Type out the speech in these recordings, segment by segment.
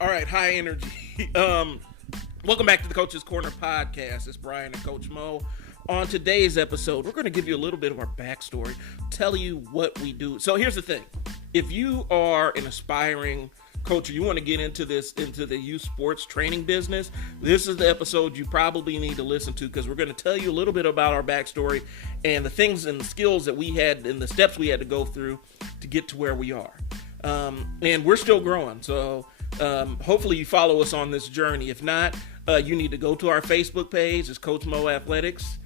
All right, high energy. Welcome back to the Coach's Corner podcast. It's Brian and Coach Mo. On today's episode, we're going to give you a little bit of our backstory, tell you what we do. So here's the thing. If you are an aspiring coach or you want to get into the youth sports training business, this is the episode you probably need to listen to, because we're going to tell you a little bit about our backstory and the things and the skills that we had and the steps we had to go through to get to where we are. And we're still growing. So hopefully you follow us on this journey. If not, you need to go to our Facebook page. It's Coach Mo Athletics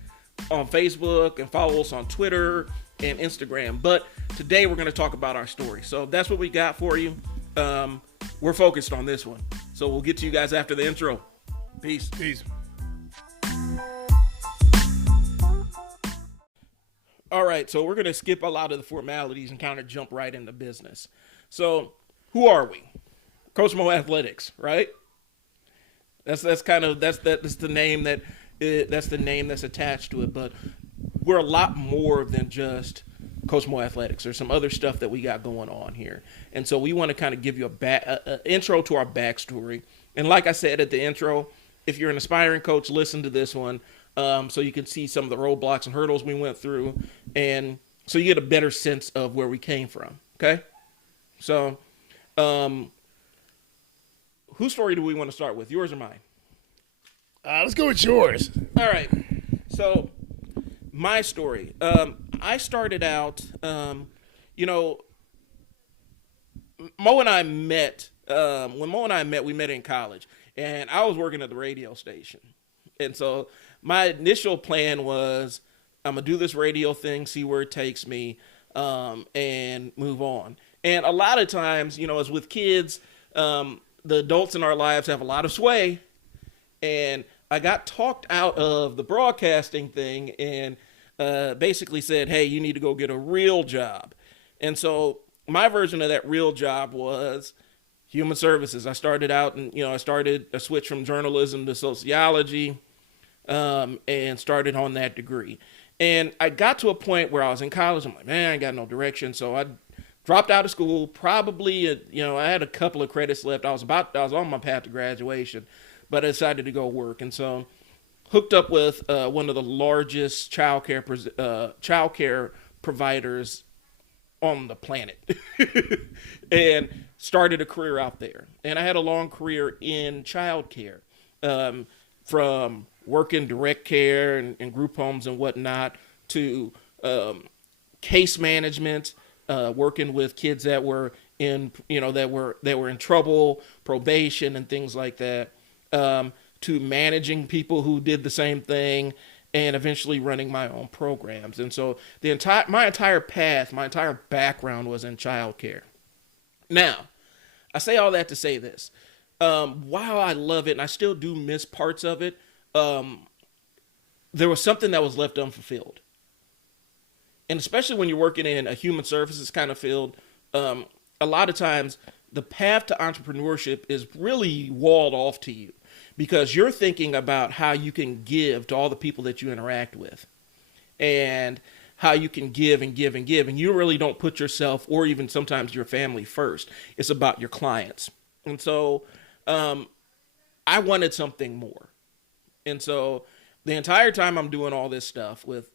on Facebook, and follow us on Twitter and Instagram. But today we're going to talk about our story. So that's what we got for you. We're focused on this one. So we'll get to you guys after the intro. Peace. All right, so we're going to skip a lot of the formalities and kind of jump right into business. So who are we? Coach Mo Athletics, right? That's the name that's attached to it. But we're a lot more than just Coach Mo Athletics. There's some other stuff that we got going on here, and so we want to kind of give you a intro to our backstory. And like I said at the intro, if you're an aspiring coach, listen to this one, so you can see some of the roadblocks and hurdles we went through, and so you get a better sense of where we came from. Okay, so whose story do we want to start with? Yours or mine? Let's go with yours. All right. So my story. I started out, Mo and I met. When Mo and I met, we met in college, and I was working at the radio station. And so my initial plan was, I'm going to do this radio thing, see where it takes me, and move on. And a lot of times, as with kids, the adults in our lives have a lot of sway. And I got talked out of the broadcasting thing and basically said, hey, you need to go get a real job. And so my version of that real job was human services. I started out and, I switched from journalism to sociology, and started on that degree. And I got to a point where I was in college. I'm like, man, I ain't got no direction. So I dropped out of school. Probably, I had a couple of credits left. I was on my path to graduation, but I decided to go work. And so hooked up with one of the largest child care providers on the planet and started a career out there. And I had a long career in child care, from working direct care and group homes and whatnot to case management, working with kids that were in trouble, probation and things like that, to managing people who did the same thing, and eventually running my own programs. And so my entire background was in childcare. Now, I say all that to say this. While I love it, and I still do miss parts of it, there was something that was left unfulfilled. And especially when you're working in a human services kind of field, a lot of times the path to entrepreneurship is really walled off to you, because you're thinking about how you can give to all the people that you interact with, and how you can give and give and give. And you really don't put yourself or even sometimes your family first. It's about your clients. And so I wanted something more. And so the entire time I'm doing all this stuff with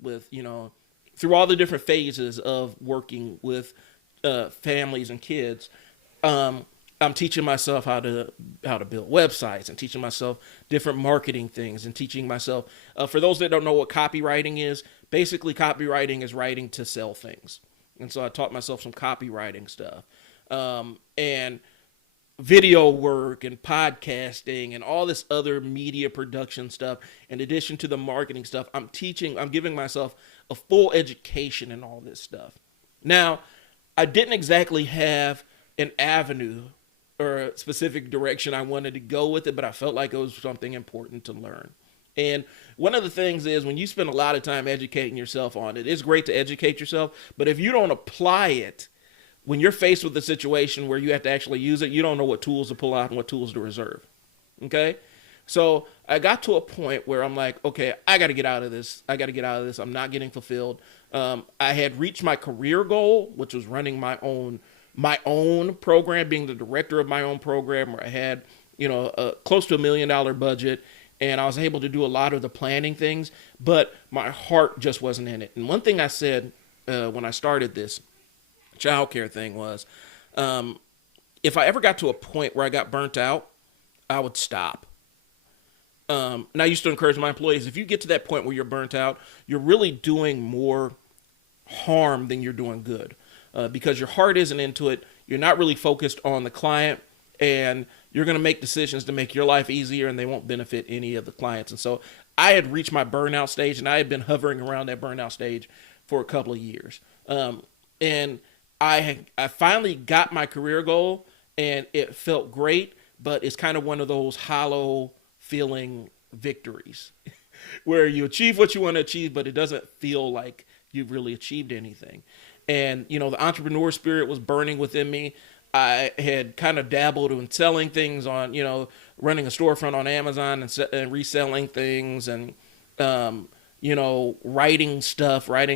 through all the different phases of working with families and kids, I'm teaching myself how to build websites, and teaching myself different marketing things, and teaching myself, for those that don't know what copywriting is, basically copywriting is writing to sell things. And so I taught myself some copywriting stuff, and video work and podcasting and all this other media production stuff. In addition to the marketing stuff, I'm giving myself a full education in all this stuff. Now, I didn't exactly have an avenue or a specific direction I wanted to go with it, but I felt like it was something important to learn. And one of the things is, when you spend a lot of time educating yourself on it, it's great to educate yourself, but if you don't apply it, when you're faced with a situation where you have to actually use it, you don't know what tools to pull out and what tools to reserve. Okay? So I got to a point where I'm like, okay, I got to get out of this. I'm not getting fulfilled. I had reached my career goal, which was running my own my own program, being the director of my own program, where I had, close to $1 million budget, and I was able to do a lot of the planning things, but my heart just wasn't in it. And one thing I said when I started this childcare thing was, if I ever got to a point where I got burnt out, I would stop. And I used to encourage my employees, if you get to that point where you're burnt out, you're really doing more harm than you're doing good, because your heart isn't into it. You're not really focused on the client, and you're going to make decisions to make your life easier, and they won't benefit any of the clients. And so I had reached my burnout stage, and I had been hovering around that burnout stage for a couple of years. And I finally got my career goal, and it felt great, but it's kind of one of those hollow feeling victories where you achieve what you want to achieve, but it doesn't feel like you've really achieved anything. And, the entrepreneur spirit was burning within me. I had kind of dabbled in selling things on, running a storefront on Amazon and reselling things, and, writing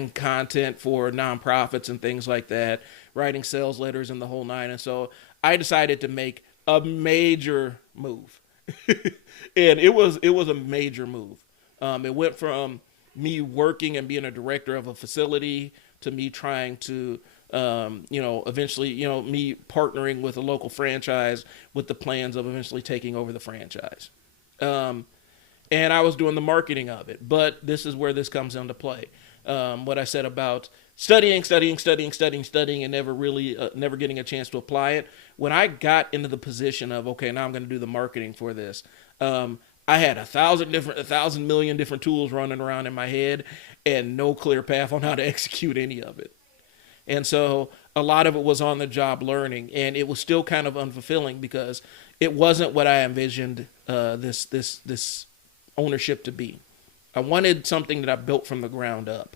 content for nonprofits and things like that, writing sales letters and the whole nine. And so I decided to make a major move. And it was a major move. It went from me working and being a director of a facility to me trying to, eventually, me partnering with a local franchise with the plans of eventually taking over the franchise. And I was doing the marketing of it. But this is where this comes into play. What I said about studying, and never getting a chance to apply it. When I got into the position of, okay, now I'm going to do the marketing for this, I had 1,000 million different tools running around in my head and no clear path on how to execute any of it. And so a lot of it was on the job learning, and it was still kind of unfulfilling because it wasn't what I envisioned this ownership to be. I wanted something that I built from the ground up,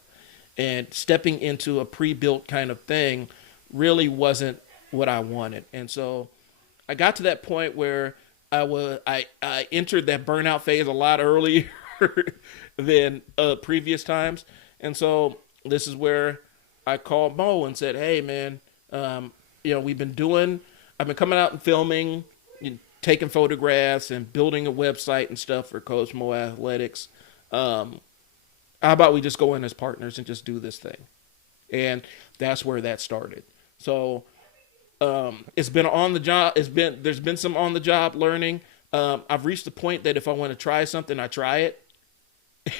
and stepping into a pre-built kind of thing really wasn't what I wanted. And so I got to that point where I entered that burnout phase a lot earlier than previous times. And so this is where I called Mo and said, hey man, I've been coming out and filming, taking photographs and building a website and stuff for Coach Mo Athletics. How about we just go in as partners and just do this thing? And that's where that started. So it's been on the job. There's been some on the job learning. I've reached the point that if I want to try something, I try it.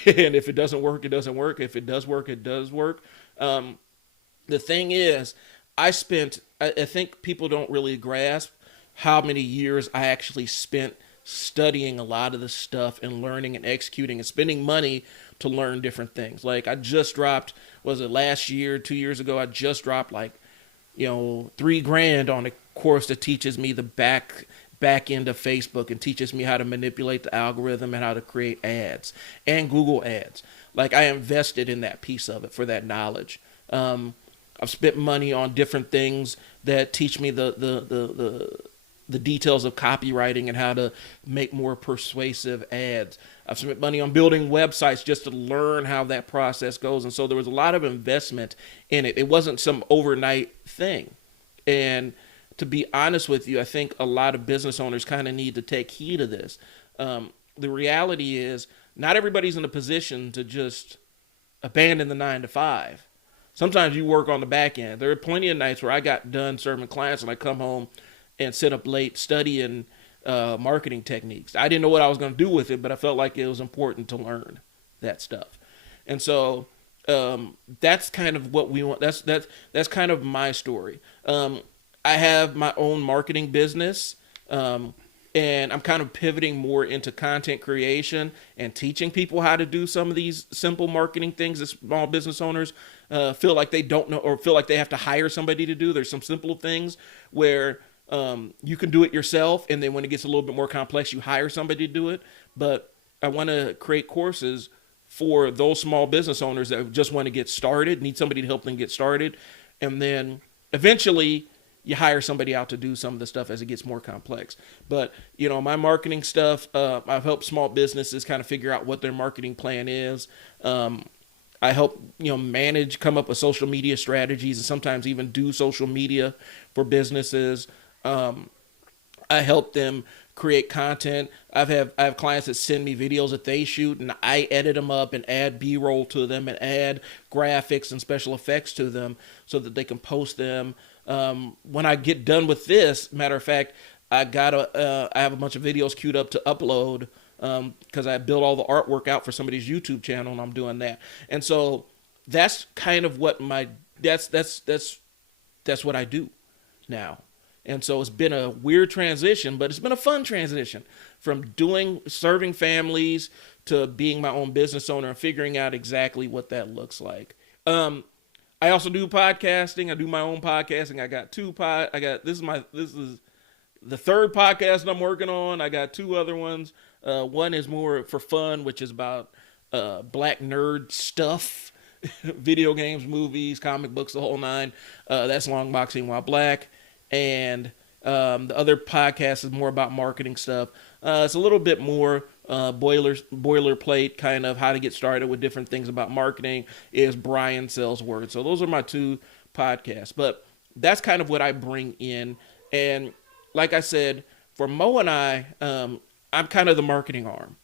And if it doesn't work, it doesn't work. If it does work, it does work. The thing is, I think people don't really grasp how many years I actually spent studying a lot of this stuff and learning and executing and spending money to learn different things. Like I just dropped, was it last year, 2 years ago, I just dropped $3,000 on a course that teaches me the back end of Facebook and teaches me how to manipulate the algorithm and how to create ads and Google ads. Like I invested in that piece of it for that knowledge. I've spent money on different things that teach me the details of copywriting and how to make more persuasive ads. I've spent money on building websites just to learn how that process goes. And so there was a lot of investment in it. It wasn't some overnight thing. And to be honest with you, I think a lot of business owners kind of need to take heed of this. The reality is not everybody's in a position to just abandon the 9 to 5. Sometimes you work on the back end. There are plenty of nights where I got done serving clients and I come home and sit up late studying marketing techniques. I didn't know what I was going to do with it, but I felt like it was important to learn that stuff. And so that's kind of what we want. That's kind of my story. I have my own marketing business, and I'm kind of pivoting more into content creation and teaching people how to do some of these simple marketing things that small business owners feel like they don't know or feel like they have to hire somebody to do. There's some simple things where you can do it yourself, and then when it gets a little bit more complex, you hire somebody to do it. But I want to create courses for those small business owners that just want to get started, need somebody to help them get started, and then eventually you hire somebody out to do some of the stuff as it gets more complex. But, my marketing stuff, I've helped small businesses kind of figure out what their marketing plan is. I help manage, come up with social media strategies, and sometimes even do social media for businesses. I help them create content. I have clients that send me videos that they shoot, and I edit them up and add B-roll to them and add graphics and special effects to them so that they can post them. When I get done with this, matter of fact, I have a bunch of videos queued up to upload because I built all the artwork out for somebody's YouTube channel, and I'm doing that. And so that's kind of what that's what I do now. And so it's been a weird transition, but it's been a fun transition from serving families to being my own business owner and figuring out exactly what that looks like. I also do podcasting. I do my own podcasting. I got this is the third podcast I'm working on. I got two other ones. One is more for fun, which is about black nerd stuff, video games, movies, comic books, the whole nine. That's Long Boxing While Black. And the other podcast is more about marketing stuff. It's a little bit more boilerplate, kind of how to get started with different things about marketing. Is Brian Sells Words. So those are my two podcasts. But that's kind of what I bring in. And like I said, for Mo and I'm kind of the marketing arm.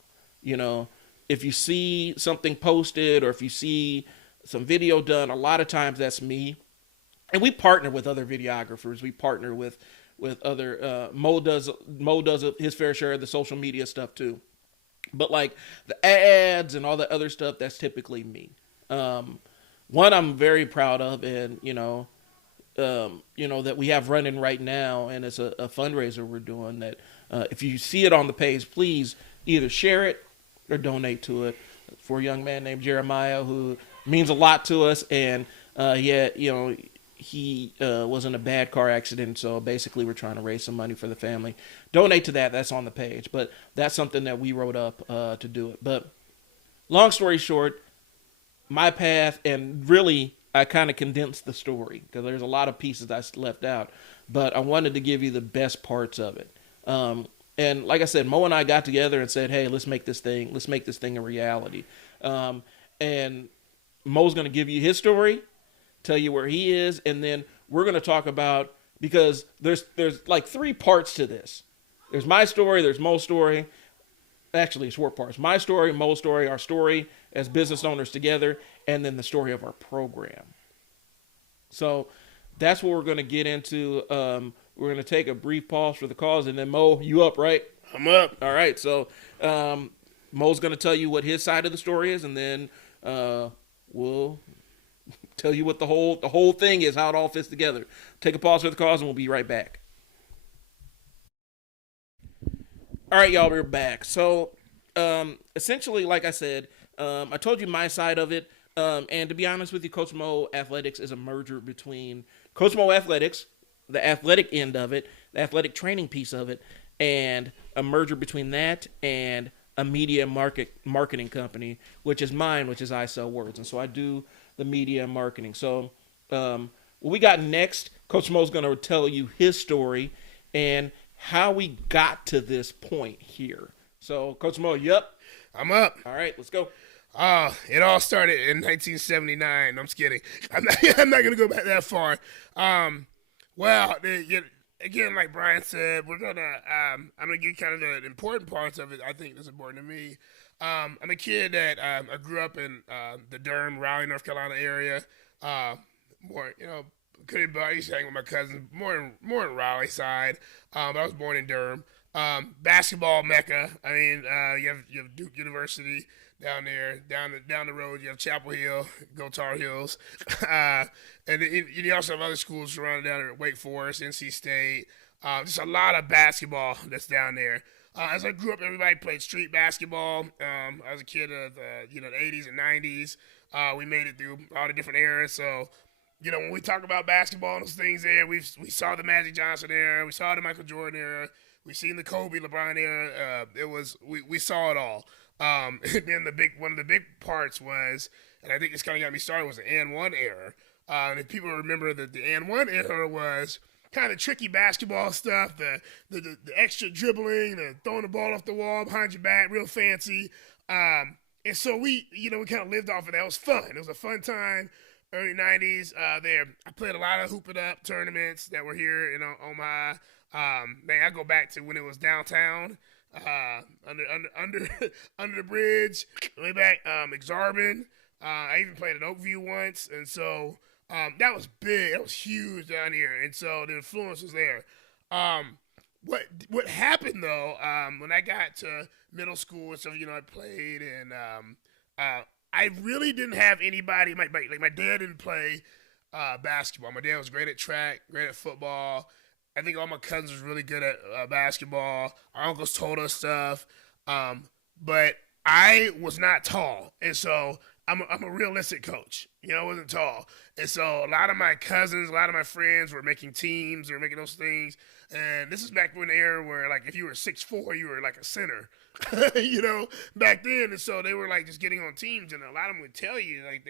If you see something posted or if you see some video done, a lot of times that's me. And we partner with other videographers. We partner with other. Mo does his fair share of the social media stuff too, but like the ads and all the other stuff, that's typically me. One I'm very proud of, and that we have running right now, and it's a fundraiser we're doing. That if you see it on the page, please either share it or donate to it for a young man named Jeremiah who means a lot to us, and he was in a bad car accident, so basically we're trying to raise some money for the family. Donate to that. That's on the page. But that's something that we wrote up to do it. But long story short, my path, and really I kind of condensed the story because there's a lot of pieces I left out. But I wanted to give you the best parts of it. And like I said, Mo and I got together and said, hey, let's make this thing a reality. And Mo's going to give you his story, tell you where he is, and then we're going to talk about, because there's like three parts to this. There's my story, there's Mo's story. Actually, it's four parts. My story, Mo's story, our story as business owners together, and then the story of our program. So that's what we're going to get into. We're going to take a brief pause for the cause, and then Mo, you up, right? I'm up. All right, so Mo's going to tell you what his side of the story is, and then we'll tell you what the whole thing is, how it all fits together. Take a pause for the cause, and we'll be right back. All right, y'all, we're back. So, essentially, like I said, I told you my side of it, and to be honest with you, Coach Mo Athletics is a merger between Coach Mo Athletics, the athletic end of it, the athletic training piece of it, and a merger between that and a media marketing company, which is mine, which is I Sell Words. And so I do the media and marketing. So what we got next, Coach Mo's going to tell you his story and how we got to this point here. So, Coach Mo, you up? I'm up. All right, let's go. It all started in 1979. I'm just kidding. I'm not going to go back that far. Again, like Brian said, I'm gonna get kind of the important parts of it. I think that's important to me. I'm a kid that I grew up in the Durham, Raleigh, North Carolina area. I used to hang with my cousins more in Raleigh side. But I was born in Durham. Basketball mecca. I mean, you have Duke University down there. Down the road, you have Chapel Hill, go Tar Heels. And you also have other schools surrounded down there at Wake Forest, NC State. Just a lot of basketball that's down there. As I grew up, everybody played street basketball. I was a kid of the 80s and 90s. We made it through all the different eras. So, when we talk about basketball and those things there, we saw the Magic Johnson era. We saw the Michael Jordan era. We seen the Kobe, LeBron era. We saw it all. And then one of the big parts was, and I think this kind of got me started, was the and-one era. And if people remember that the and-one era was kind of tricky basketball stuff, the extra dribbling, the throwing the ball off the wall behind your back, real fancy. And so we kind of lived off of that. It was fun. It was a fun time. Early '90s. There, I played a lot of Hoop It Up tournaments that were here in Omaha. Man, I go back to when it was downtown, under under the bridge, way back, Exarban. I even played at Oakview once, and so that was big. That was huge down here, and so the influence was there. Um, what happened though, when I got to middle school and stuff, I played, and I really didn't have anybody. My dad didn't play basketball. My dad was great at track, great at football. I think all my cousins was really good at basketball. Our uncles told us stuff, but I was not tall, and so I'm a realistic coach. I wasn't tall, and so a lot of my cousins, a lot of my friends were making teams, they were making those things. And this is back when the era where, like, if you were 6'4", you were like a center, back then. And so they were like just getting on teams, and a lot of them would tell you like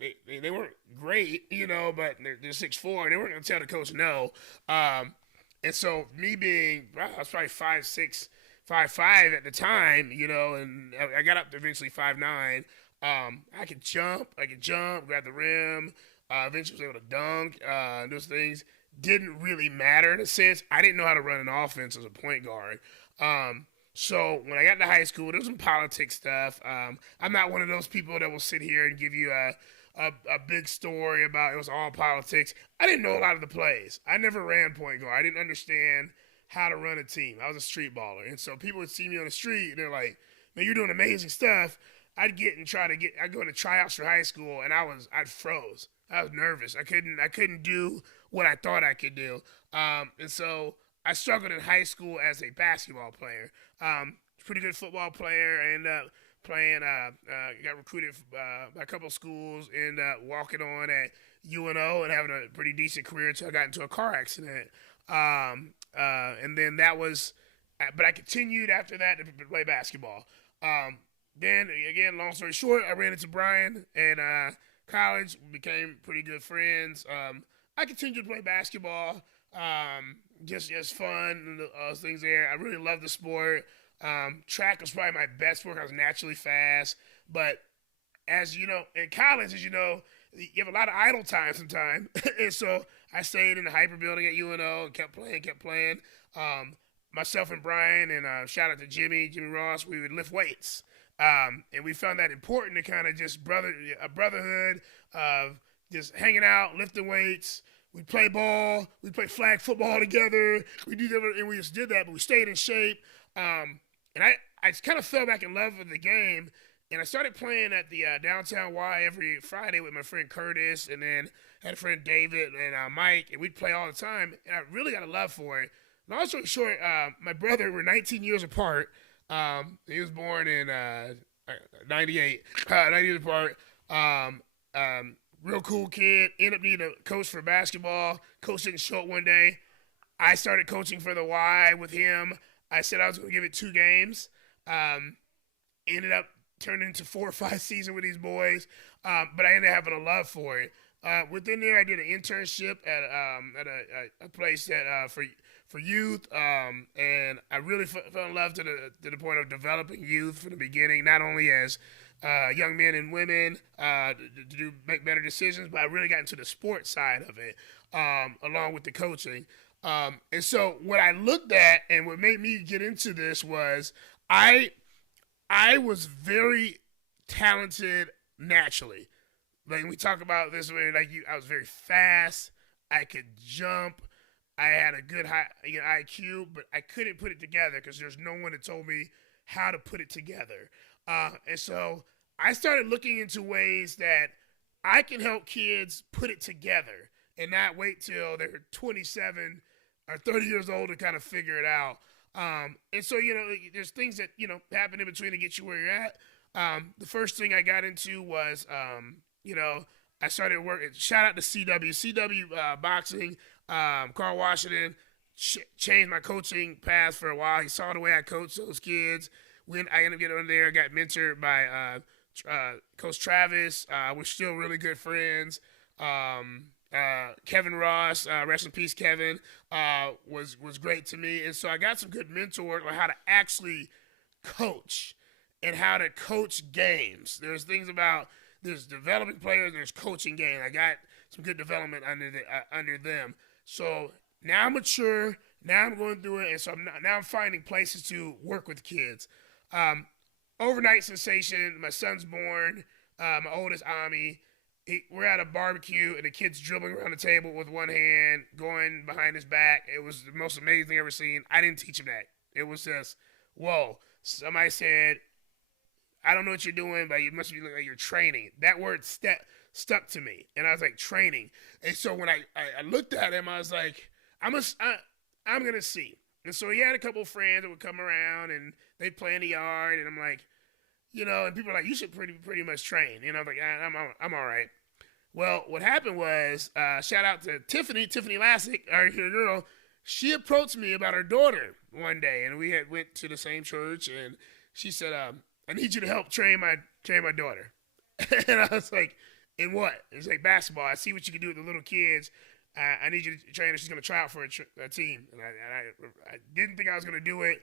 they weren't great, but they're 6'4", and they weren't gonna tell the coach no. And so me being, I was probably 5'6", 5'5" at the time, and I got up to eventually 5'9". I could jump, grab the rim. Eventually was able to dunk. Those things didn't really matter in a sense. I didn't know how to run an offense as a point guard. So when I got to high school, there was some politics stuff. I'm not one of those people that will sit here and give you a big story about it was all politics. I didn't know a lot of the plays. I never ran point guard. I didn't understand how to run a team. I was a street baller. And so people would see me on the street and they're like, man, you're doing amazing stuff. I'd go to tryouts for high school and I'd froze. I was nervous. I couldn't do what I thought I could do. And so I struggled in high school as a basketball player. Pretty good football player. I ended up playing, got recruited by a couple of schools, ended up walking on at UNO and having a pretty decent career until I got into a car accident. And then but I continued after that to play basketball. Then, again, long story short, I ran into Brian in college, became pretty good friends. I continued to play basketball, just fun, things there. I really loved the sport. Track was probably my best sport. I was naturally fast. But as you know, in college, you have a lot of idle time sometimes. And so I stayed in the hyper building at UNO and kept playing. Myself and Brian, and shout out to Jimmy Ross, we would lift weights. And we found that important to kind of just a brotherhood of just hanging out, lifting weights. We play ball, we play flag football together. We do that, and we just did that, but we stayed in shape. And I kind of fell back in love with the game, and I started playing at the downtown Y every Friday with my friend Curtis, and then had a friend David and Mike, and we'd play all the time. And I really got a love for it. Long story short, my brother, we're 19 years apart. He was born in 98, 90 years apart. Real cool kid. Ended up needing a coach for basketball. Coach didn't show up one day. I started coaching for the Y with him. I said I was going to give it 2 games. Ended up turning into 4 or 5 seasons with these boys. But I ended up having a love for it. Within there, I did an internship at a place that for youth, and I really fell in love to the point of developing youth from the beginning, not only as young men and women to make better decisions, but I really got into the sports side of it, along with the coaching. And so what I looked at and what made me get into this was I was very talented naturally. Like we talk about this, I was very fast. I could jump. I had a good high IQ, but I couldn't put it together because there's no one that told me how to put it together. And so I started looking into ways that I can help kids put it together and not wait till they're 27 or 30 years old to kind of figure it out. And so, there's things that, happen in between to get you where you're at. The first thing I got into was, I started working. Shout out to CW boxing. Carl Washington changed my coaching path for a while. He saw the way I coached those kids. When I ended up getting on there, got mentored by Coach Travis. We're still really good friends. Kevin Ross, rest in peace, Kevin, was great to me. And so I got some good mentors on how to actually coach. and how to coach games. There's things about there's developing players, there's coaching games. I got some good development under them. So now I'm mature. Now I'm going through it, and so now I'm finding places to work with kids. Um, Overnight sensation. My son's born. My oldest Ami. We're at a barbecue, and the kid's dribbling around the table with one hand, going behind his back. It was the most amazing thing I've ever seen. I didn't teach him that. It was just, whoa. Somebody said, I don't know what you're doing, but you must be looking like you're training. That word stuck to me, and I was like, training. And so when I looked at him, I was like, I'm going to see. And so he had a couple of friends that would come around, and they'd play in the yard, and I'm like, and people are like, you should pretty much train. I'm like, I'm all right. Well, what happened was, shout out to Tiffany Lassick, our girl. She approached me about her daughter one day, and we went to the same church, and she said, I need you to help train my daughter. And I was like, in what? It's like basketball. I see what you can do with the little kids. I need you to train her. She's going to try out for a team. And I didn't think I was going to do it.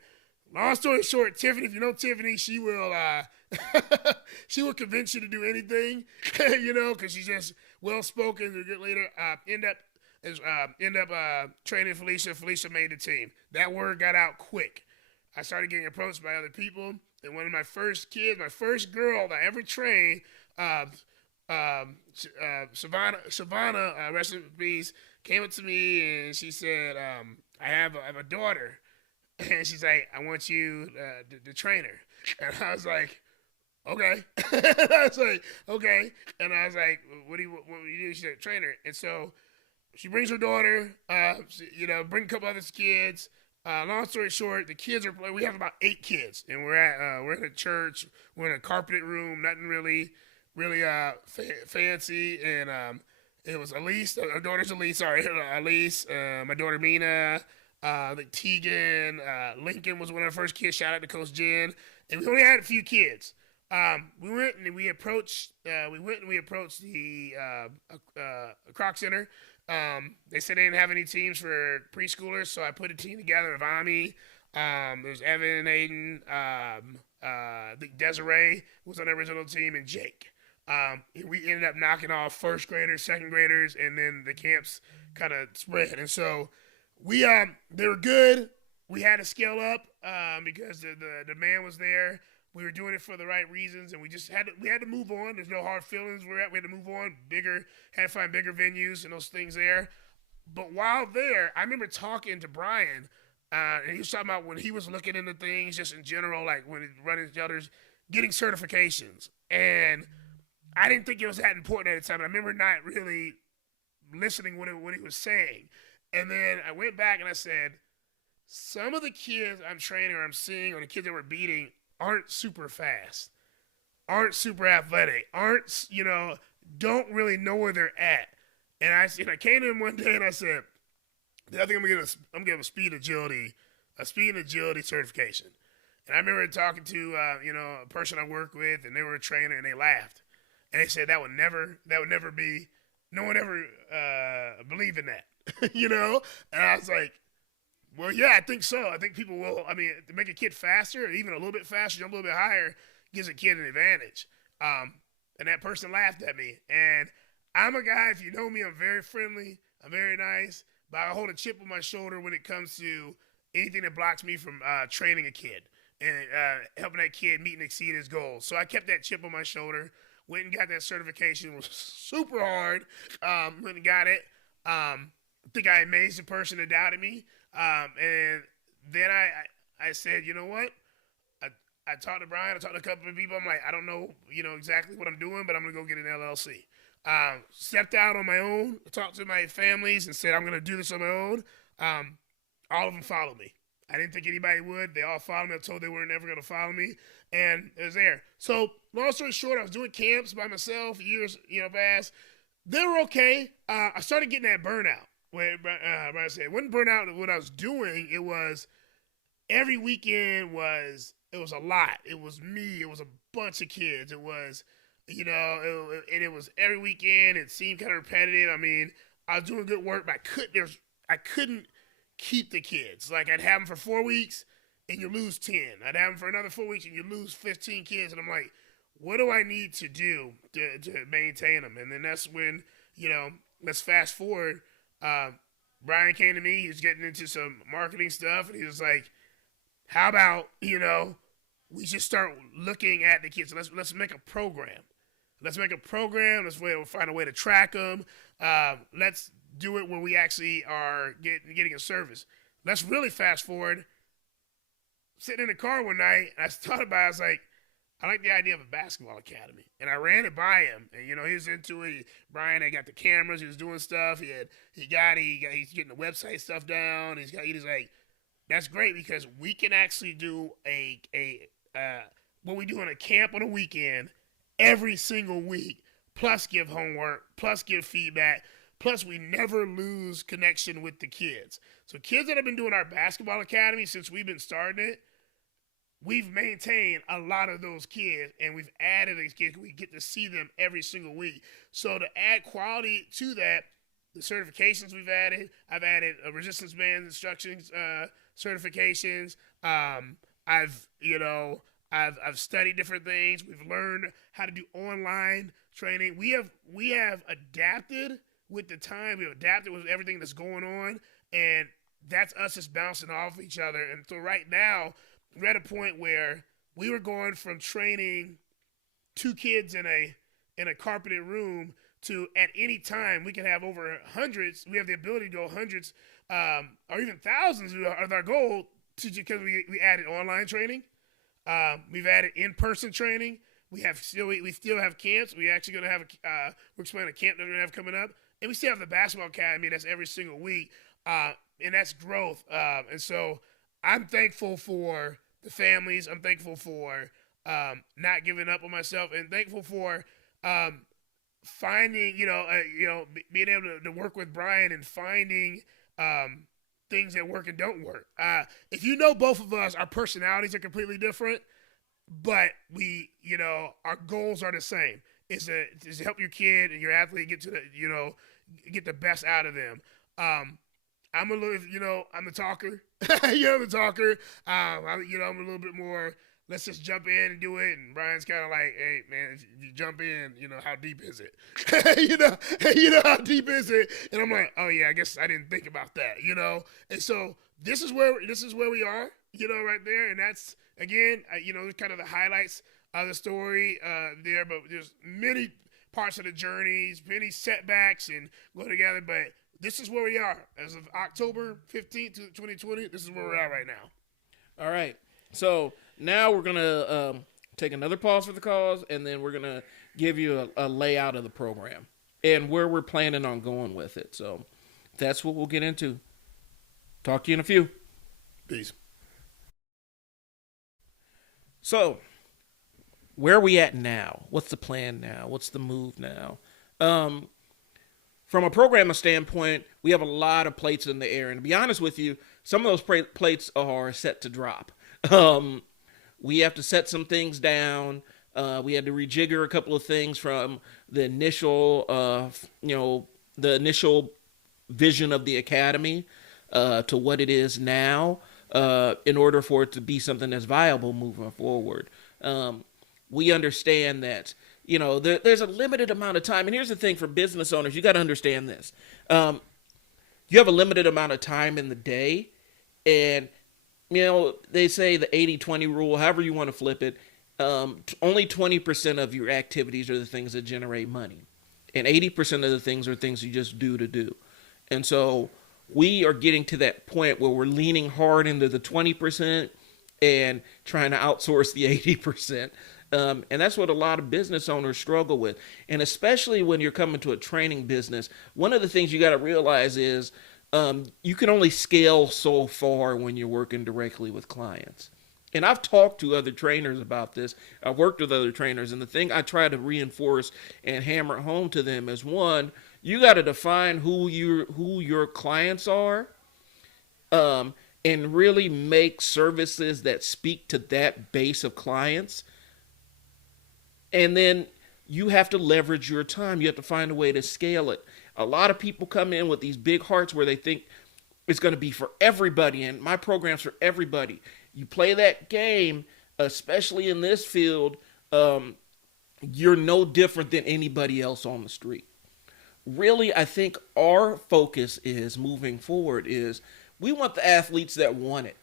Long story short, Tiffany, if you know Tiffany, she will she will convince you to do anything, because she's just well spoken. A good leader. End up training Felicia. Felicia made the team. That word got out quick. I started getting approached by other people, and one of my first kids, my first girl that I ever trained, Savannah, rest in peace, came up to me and she said, I have a daughter. And she's like, I want you to train her. And I was like, okay. I was like, okay. And I was like, what do you do? She said, train her. And so she brings her daughter, bring a couple other kids. Long story short, the kids we have about 8 kids. And we're in a church. We're in a carpeted room, nothing really fancy. And it was Elise, our daughter's Elise, Elise, my daughter Mina, Tegan, Lincoln was one of the first kids. Shout out to Coach Jen. And we only had a few kids. We went and we approached the Croc Center. They said they didn't have any teams for preschoolers, so I put a team together of Ami. There's Evan and Aiden. I think Desiree was on the original team, and Jake. We ended up knocking off first graders, second graders, and then the camps kind of spread. And so they were good. We had to scale up because the demand was there. We were doing it for the right reasons, and we had to move on. There's no hard feelings. We had to move on. Had to find bigger venues and those things there. But while there, I remember talking to Brian, and he was talking about when he was looking into things just in general, like when he's running the others, getting certifications. And I didn't think it was that important at the time. I remember not really listening what he was saying. And then I went back and I said, some of the kids I'm training or I'm seeing, or the kids that we're beating, aren't super fast, aren't super athletic, don't really know where they're at. And I came to him one day and I said, I think I'm gonna give him a speed agility certification. And I remember talking to a person I work with, and they were a trainer, and they laughed, and they said that would never be, no one ever believed in that, And I was like, well, yeah, I think so. I think people will. I mean, to make a kid faster, or even a little bit faster, jump a little bit higher, gives a kid an advantage. And that person laughed at me. And I'm a guy, if you know me, I'm very friendly, I'm very nice, but I hold a chip on my shoulder when it comes to anything that blocks me from training a kid and helping that kid meet and exceed his goals. So I kept that chip on my shoulder, went and got that certification. It was super hard. Went and got it. I think I amazed the person that doubted me. And then I said, you know what? I talked to Brian. I talked to a couple of people. I'm like, I don't know, exactly what I'm doing, but I'm going to go get an LLC. Stepped out on my own, talked to my families and said, I'm going to do this on my own. All of them followed me. I didn't think anybody would. They all followed me. I told they were never going to follow me. And it was there. So long story short, I was doing camps by myself, years, passed. They were okay. I started getting that burnout. When Brian said, it wasn't burnout what I was doing. It was every weekend it was a lot. It was me. It was a bunch of kids. It was, and it was every weekend. It seemed kind of repetitive. I mean, I was doing good work, but I couldn't keep the kids. Like, I'd have them for 4 weeks, and you lose 10. I'd have them for another 4 weeks and you lose 15 kids. And I'm like, what do I need to do to maintain them? And then that's when, let's fast forward. Brian came to me. He was getting into some marketing stuff. And he was like, how about, we just start looking at the kids. Let's make a program. Let's make a program. Let's find a way to track them. Let's do it where we actually are getting a service. Let's really fast forward. Sitting in the car one night, and I thought about it. I was like, I like the idea of a basketball academy. And I ran it by him. And, he was into it. Brian had got the cameras. He was doing stuff. He's getting the website stuff down. He's like, that's great because we can actually do what we do in a camp on a weekend every single week, plus give homework, plus give feedback, plus we never lose connection with the kids. So kids that have been doing our basketball academy since we've been starting it, we've maintained a lot of those kids, and we've added these kids. We get to see them every single week. So to add quality to that, the certifications we've added, I've added a resistance band instructions certifications. I've studied different things. We've learned how to do online training. We have adapted with the time. We've adapted with everything that's going on, and that's us just bouncing off each other. And so right now, we're at a point where we were going from training 2 kids in a carpeted room to at any time we can have over hundreds. We have the ability to go hundreds or even thousands of our goal because we added online training. We've added in-person training. We still have camps. We actually going to have we're explaining a camp that we're going to have coming up, and we still have the basketball academy that's every single week, and that's growth. And so I'm thankful for the families. I'm thankful for not giving up on myself, and thankful for finding, being able to work with Brian and finding things that work and don't work. If both of us, our personalities are completely different, but we, our goals are the same. Is to help your kid and your athlete get to get the best out of them. I'm a little, I'm the talker. I'm the talker. I'm a little bit more. Let's just jump in and do it. And Brian's kind of like, hey man, if you jump in, how deep is it? How deep is it? And I'm like, oh yeah, I guess I didn't think about that. And so this is where we are, right there. And that's again, kind of the highlights of the story there. But there's many parts of the journeys, many setbacks, and go together. But this is where we are as of October 15th, 2020. This is where we're at right now. All right. So now we're going to take another pause for the cause, and then we're going to give you a layout of the program and where we're planning on going with it. So that's what we'll get into. Talk to you in a few. Peace. So where are we at now? What's the plan now? What's the move now? From a programmer standpoint, we have a lot of plates in the air. And to be honest with you, some of those plates are set to drop. We have to set some things down. We had to rejigger a couple of things from the initial, the initial vision of the academy to what it is now in order for it to be something that's viable moving forward. We understand that, there's a limited amount of time. And here's the thing for business owners, you got to understand this. You have a limited amount of time in the day, and they say the 80-20 rule, however you want to flip it, only 20% of your activities are the things that generate money. And 80% of the things are things you just do to do. And so we are getting to that point where we're leaning hard into the 20% and trying to outsource the 80%. And that's what a lot of business owners struggle with. And especially when you're coming to a training business, one of the things you got to realize is you can only scale so far when you're working directly with clients. And I've talked to other trainers about this. I've worked with other trainers, and the thing I try to reinforce and hammer home to them is, one, you got to define who your clients are, and really make services that speak to that base of clients. And then you have to leverage your time. You have to find a way to scale it. A lot of people come in with these big hearts where they think it's going to be for everybody, and my program's for everybody. You play that game, especially in this field, you're no different than anybody else on the street. Really, I think our focus is moving forward is we want the athletes that want it.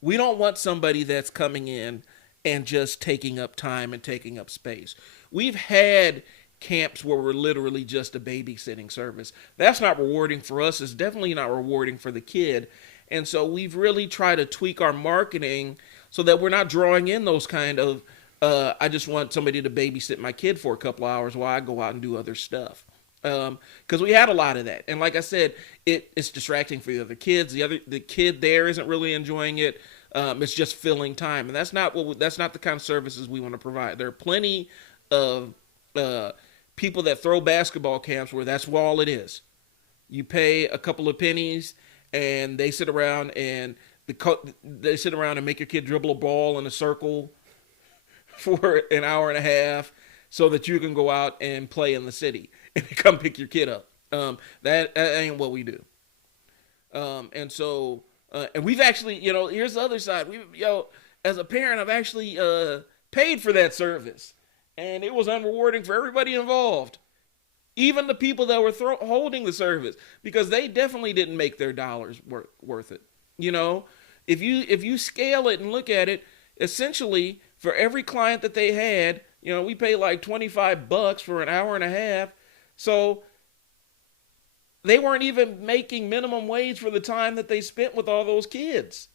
We don't want somebody that's coming in and just taking up time and taking up space. We've had camps where we're literally just a babysitting service. That's not rewarding for us. It's definitely not rewarding for the kid. And so we've really tried to tweak our marketing so that we're not drawing in those kind of, I just want somebody to babysit my kid for a couple hours while I go out and do other stuff. Because we had a lot of that, and like I said, it's distracting for the other kids. The kid there isn't really enjoying it. It's just filling time, and that's not the kind of services we want to provide. There are plenty of people that throw basketball camps where that's all it is. You pay a couple of pennies, and they sit around and make your kid dribble a ball in a circle for an hour and a half, so that you can go out and play in the city and come pick your kid up. That ain't what we do. And we've actually, here's the other side. As a parent, I've actually paid for that service, and it was unrewarding for everybody involved, even the people that were holding the service, because they definitely didn't make their dollars worth it. If you scale it and look at it, essentially for every client that they had, we pay like $25 for an hour and a half. So they weren't even making minimum wage for the time that they spent with all those kids.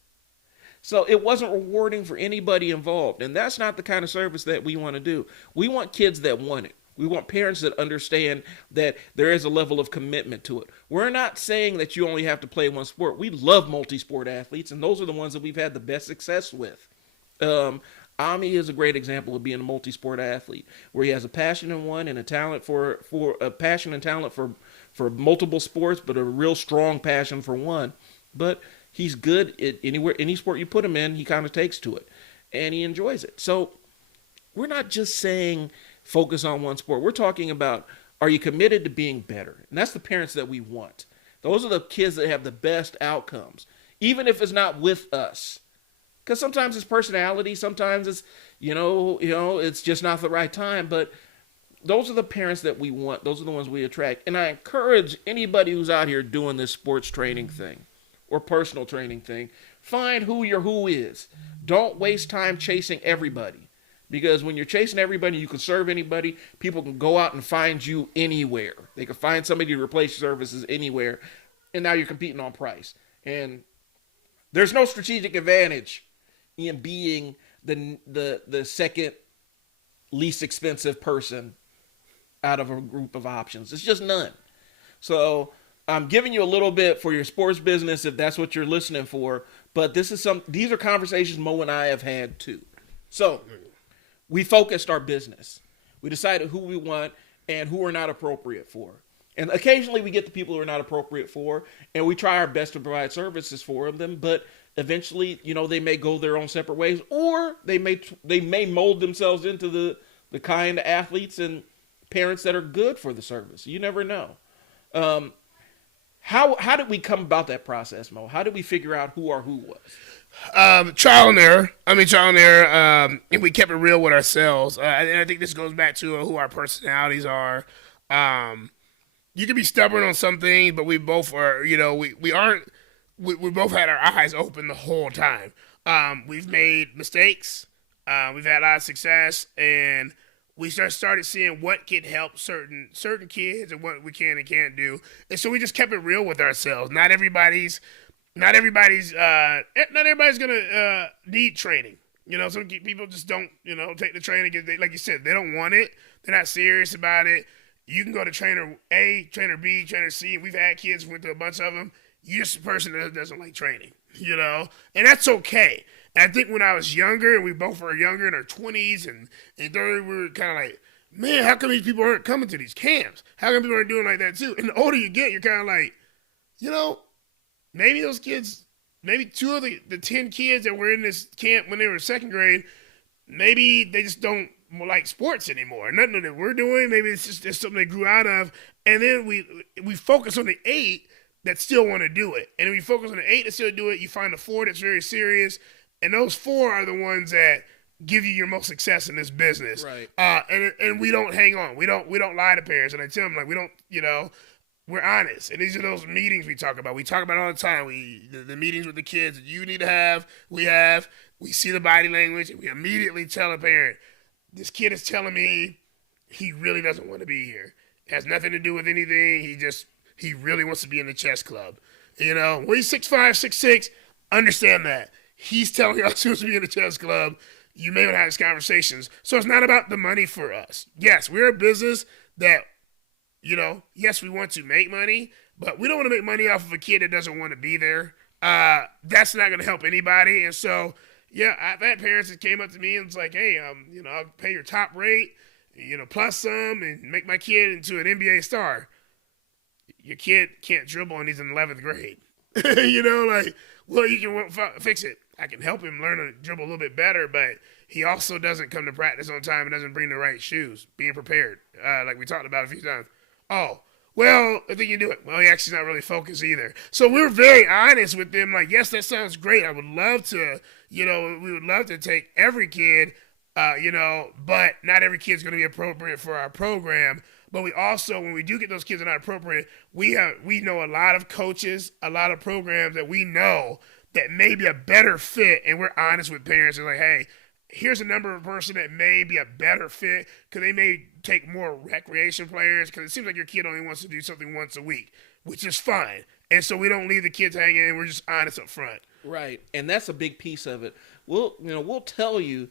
So it wasn't rewarding for anybody involved. And that's not the kind of service that we want to do. We want kids that want it. We want parents that understand that there is a level of commitment to it. We're not saying that you only have to play one sport. We love multi-sport athletes, and those are the ones that we've had the best success with. Ami is a great example of being a multi-sport athlete, where he has a passion in one and a talent for a passion and talent for multiple sports, but a real strong passion for one. But he's good at any sport you put him in, he kind of takes to it, and he enjoys it. So we're not just saying focus on one sport. We're talking about, are you committed to being better? And that's the parents that we want. Those are the kids that have the best outcomes, even if it's not with us. Because sometimes it's personality, sometimes it's, it's just not the right time. But those are the parents that we want. Those are the ones we attract. And I encourage anybody who's out here doing this sports training thing or personal training thing, find who your who is. Don't waste time chasing everybody. Because when you're chasing everybody, you can serve anybody. People can go out and find you anywhere. They can find somebody to replace your services anywhere. And now you're competing on price. And there's no strategic advantage in being the second least expensive person out of a group of options. It's just none. So I'm giving you a little bit for your sports business if that's what you're listening for. But these are conversations Mo and I have had too. So we focused our business. We decided who we want and who we're not appropriate for. And occasionally we get the people who are not appropriate for, and we try our best to provide services for them. But eventually, they may go their own separate ways, or they may mold themselves into the kind of athletes and parents that are good for the service. You never know. How did we come about that process, Mo? How did we figure out who our who was? Trial and error. And we kept it real with ourselves. And I think this goes back to who our personalities are. You can be stubborn on some things, but we both are, we aren't. We both had our eyes open the whole time. We've made mistakes. We've had a lot of success, and we started seeing what can help certain kids and what we can and can't do. And so we just kept it real with ourselves. Not everybody's gonna need training. Some people just don't, take the training because they, like you said, they don't want it. They're not serious about it. You can go to trainer A, trainer B, trainer C. We've had kids, went to a bunch of them. You're just a person that doesn't like training, and that's okay. And I think when I was younger, and we both were younger in our 20s and 30s, we were kind of like, man, how come these people aren't coming to these camps? How come people aren't doing like that too? And the older you get, you're kind of like, maybe those kids, maybe 2 of the 10 kids that were in this camp when they were second grade, maybe they just don't like sports anymore. Nothing that we're doing, maybe it's something they grew out of. And then we focus on the 8 that still want to do it. And if you focus on the 8 that still do it, you find the 4 that's very serious. And those 4 are the ones that give you your most success in this business. Right. And we don't hang on. We don't lie to parents. And I tell them, like, we don't, we're honest. And these are those meetings we talk about. We talk about it all the time. The meetings with the kids that you need to have, we have. We see the body language, and we immediately tell a parent, this kid is telling me he really doesn't want to be here. It has nothing to do with anything. He really wants to be in the chess club. Well, he's 6'5", 6'6", understand that. He's telling us he wants to be in the chess club. You may want to have these conversations. So it's not about the money for us. Yes, we're a business that, yes, we want to make money, but we don't want to make money off of a kid that doesn't want to be there. That's not going to help anybody. And so, yeah, I've had parents that came up to me and was like, hey, I'll pay your top rate, plus some, and make my kid into an NBA star. Your kid can't dribble and he's in 11th grade. Well, you can fix it. I can help him learn to dribble a little bit better, but he also doesn't come to practice on time and doesn't bring the right shoes, being prepared, like we talked about a few times. Oh, well, I think you do it. Well, he actually's not really focused either. So we were very honest with them, like, yes, that sounds great. I would love to, we would love to take every kid, but not every kid's going to be appropriate for our program. But we also, when we do get those kids that are not appropriate, we know a lot of coaches, a lot of programs that we know that may be a better fit, and we're honest with parents. They're like, hey, here's a number of person that may be a better fit because they may take more recreation players because it seems like your kid only wants to do something once a week, which is fine. And so we don't leave the kids hanging, and we're just honest up front. Right, and that's a big piece of it. We'll tell you,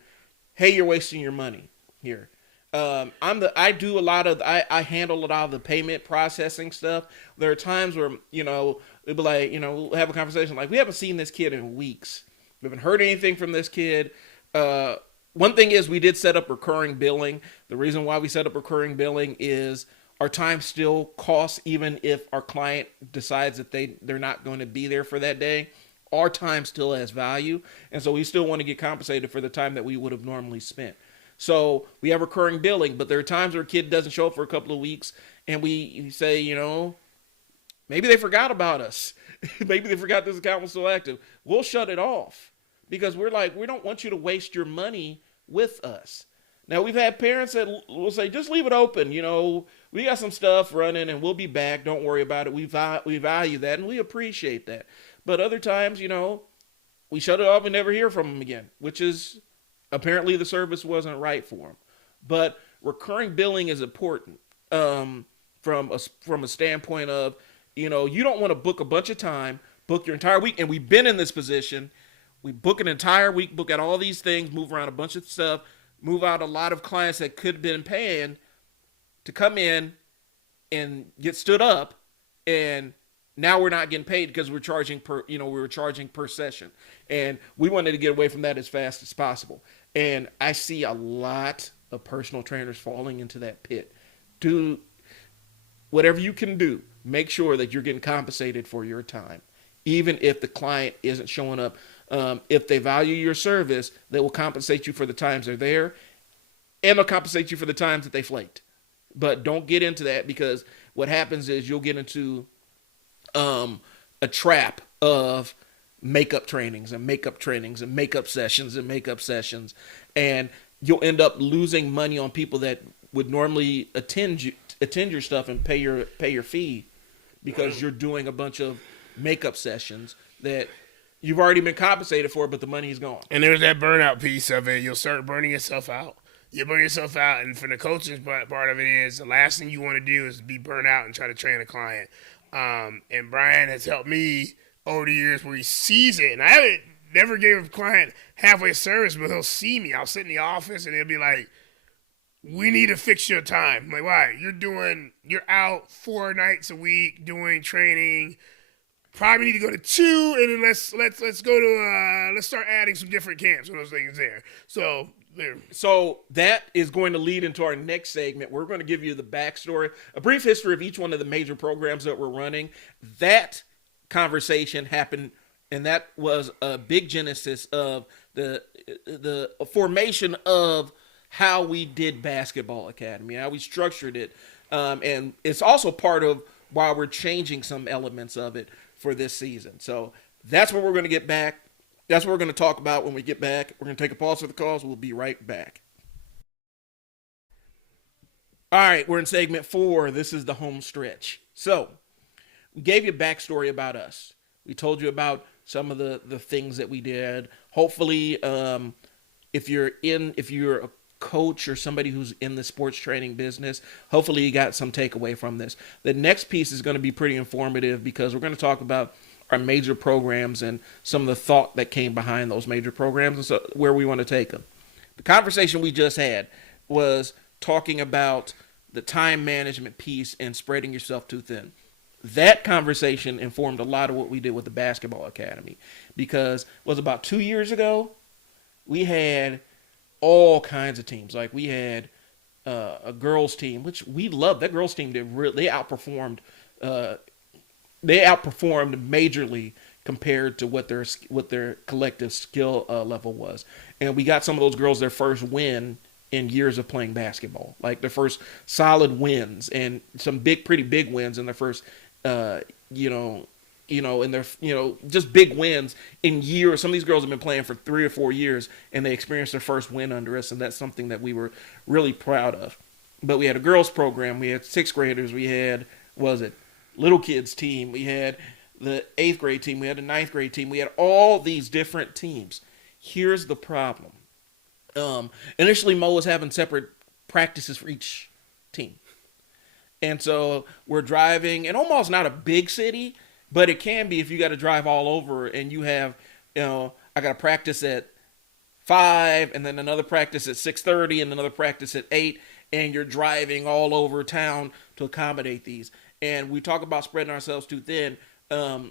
hey, you're wasting your money here. I handle a lot of the payment processing stuff. There are times where, it'll be like, we'll have a conversation like, we haven't seen this kid in weeks. We haven't heard anything from this kid. One thing is we did set up recurring billing. The reason why we set up recurring billing is our time still costs, even if our client decides that they're not going to be there for that day. Our time still has value. And so we still want to get compensated for the time that we would have normally spent. So we have recurring billing, but there are times where a kid doesn't show up for a couple of weeks and we say, maybe they forgot about us. Maybe they forgot this account was still active. We'll shut it off because we're like, we don't want you to waste your money with us. Now, we've had parents that will say, just leave it open. We got some stuff running and we'll be back. Don't worry about it. We value that and we appreciate that. But other times, we shut it off and never hear from them again, which is apparently the service wasn't right for them. But recurring billing is important from a standpoint of, you don't want to book a bunch of time, book your entire week. And we've been in this position. We book an entire week, book out all these things, move around a bunch of stuff, move out a lot of clients that could have been paying to come in and get stood up. And now we're not getting paid because we're charging per session. And we wanted to get away from that as fast as possible. And I see a lot of personal trainers falling into that pit. Do whatever you can do. Make sure that you're getting compensated for your time. Even if the client isn't showing up. If they value your service, they will compensate you for the times they're there. And they'll compensate you for the times that they flaked. But don't get into that because what happens is you'll get into a trap of makeup trainings and makeup sessions and you'll end up losing money on people that would normally attend your stuff and pay your fee because you're doing a bunch of makeup sessions that you've already been compensated for, but the money is gone. And there's that burnout piece of it. You'll start burning yourself out. You burn yourself out, and for the coaching part of it is the last thing you want to do is be burnt out and try to train a client. And Brian has helped me over the years where he sees it. And I haven't never gave a client halfway service, but he'll see me. I'll sit in the office and he'll be like, we need to fix your time. I'm like, why? You're out 4 nights a week doing training. Probably need to go to 2, and then let's go to let's start adding some different camps and those things there. So there. So that is going to lead into our next segment. We're going to give you the backstory, a brief history of each one of the major programs that we're running. That conversation happened, and that was a big genesis of the formation of how we did Basketball Academy, how we structured it, and it's also part of while we're changing some elements of it for this season. So that's what we're going to get back. That's what we're going to talk about when we get back. We're going to take a pause for the calls. We'll be right back. All right, we're in segment 4. This is the home stretch. So we gave you a backstory about us. We told you about some of the things that we did. Hopefully, if you're a coach or somebody who's in the sports training business, hopefully you got some takeaway from this. The next piece is going to be pretty informative because we're going to talk about our major programs and some of the thought that came behind those major programs and so where we want to take them. The conversation we just had was talking about the time management piece and spreading yourself too thin. That conversation informed a lot of what we did with the basketball academy because it was about 2 years ago. We had all kinds of teams. Like we had a girls team, which we loved. That girls team they outperformed majorly compared to what their collective skill level was. And we got some of those girls their first win in years of playing basketball, like their first solid wins and some pretty big wins in their first, just big wins in years. Some of these girls have been playing for 3 or 4 years and they experienced their first win under us. And that's something that we were really proud of. But we had a girls program. We had 6th graders. We had, little kids team. We had the 8th grade team. We had the 9th grade team. We had all these different teams. Here's the problem. Initially Mo was having separate practices for each team. And so we're driving, and almost not a big city, but it can be if you got to drive all over and you have, I got to practice at 5 and then another practice at 6:30 and another practice at 8, and you're driving all over town to accommodate these. And we talk about spreading ourselves too thin. Mo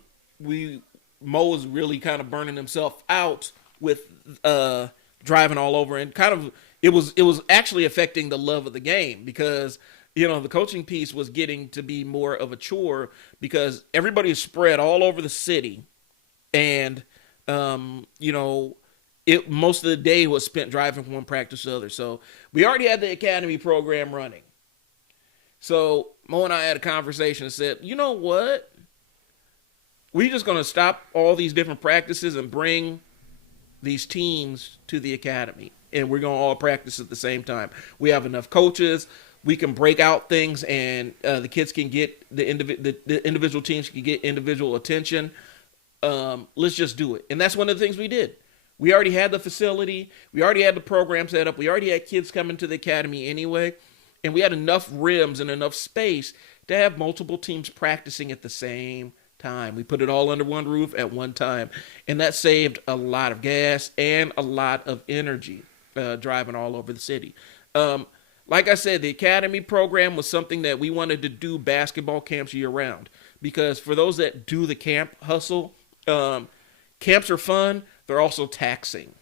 was really kind of burning himself out with driving all over, and kind of it was actually affecting the love of the game because the coaching piece was getting to be more of a chore because everybody is spread all over the city, and most of the day was spent driving from one practice to the other. So we already had the academy program running. So Mo and I had a conversation and said, you know what? We're just going to stop all these different practices and bring these teams to the academy, and we're going to all practice at the same time. We have enough coaches. We can break out things, and the kids can get the individual teams can get individual attention. Let's just do it. And that's one of the things we did. We already had the facility. We already had the program set up. We already had kids coming to the academy anyway, and we had enough rims and enough space to have multiple teams practicing at the same time. We put it all under one roof at one time, and that saved a lot of gas and a lot of energy driving all over the city. Like I said, the academy program was something that we wanted to do basketball camps year round because for those that do the camp hustle, camps are fun. They're also taxing.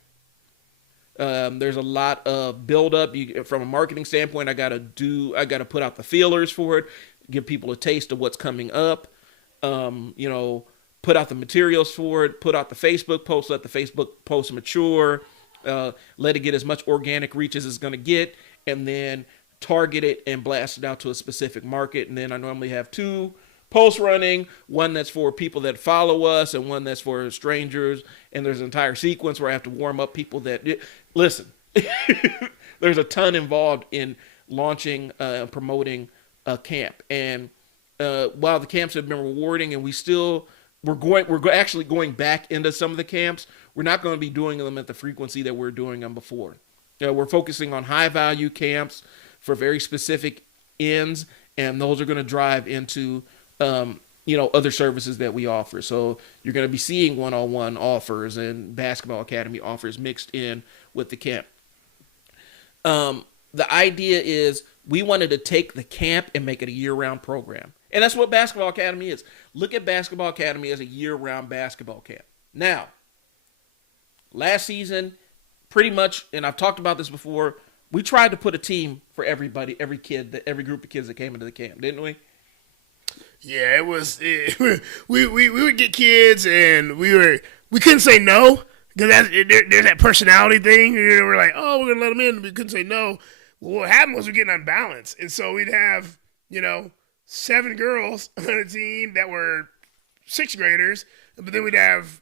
There's a lot of buildup. From a marketing standpoint, I got to put out the feelers for it, give people a taste of what's coming up. Put out the materials for it, put out the Facebook posts, let the Facebook post mature, let it get as much organic reach as it's going to get, and then target it and blast it out to a specific market. And then I normally have 2 posts running, one that's for people that follow us and one that's for strangers. And there's an entire sequence where I have to warm up people that listen. There's a ton involved in launching and promoting a camp. And while the camps have been rewarding, and we're actually going back into some of the camps, we're not going to be doing them at the frequency that we're doing them before. We're focusing on high value camps for very specific ends, and those are going to drive into other services that we offer. So you're going to be seeing one-on-one offers and basketball academy offers mixed in with the camp. The idea is we wanted to take the camp and make it a year-round program. And that's what Basketball Academy is. Look at Basketball Academy as a year-round basketball camp. Now, last season, pretty much, and I've talked about this before, we tried to put a team for everybody, every group of kids that came into the camp, didn't we? Yeah, it was. We would get kids, and we couldn't say no because there's that personality thing. We're like, oh, we're gonna let them in. We couldn't say no. Well, what happened was we're getting unbalanced, and so we'd have 7 girls on a team that were 6th graders, but then we'd have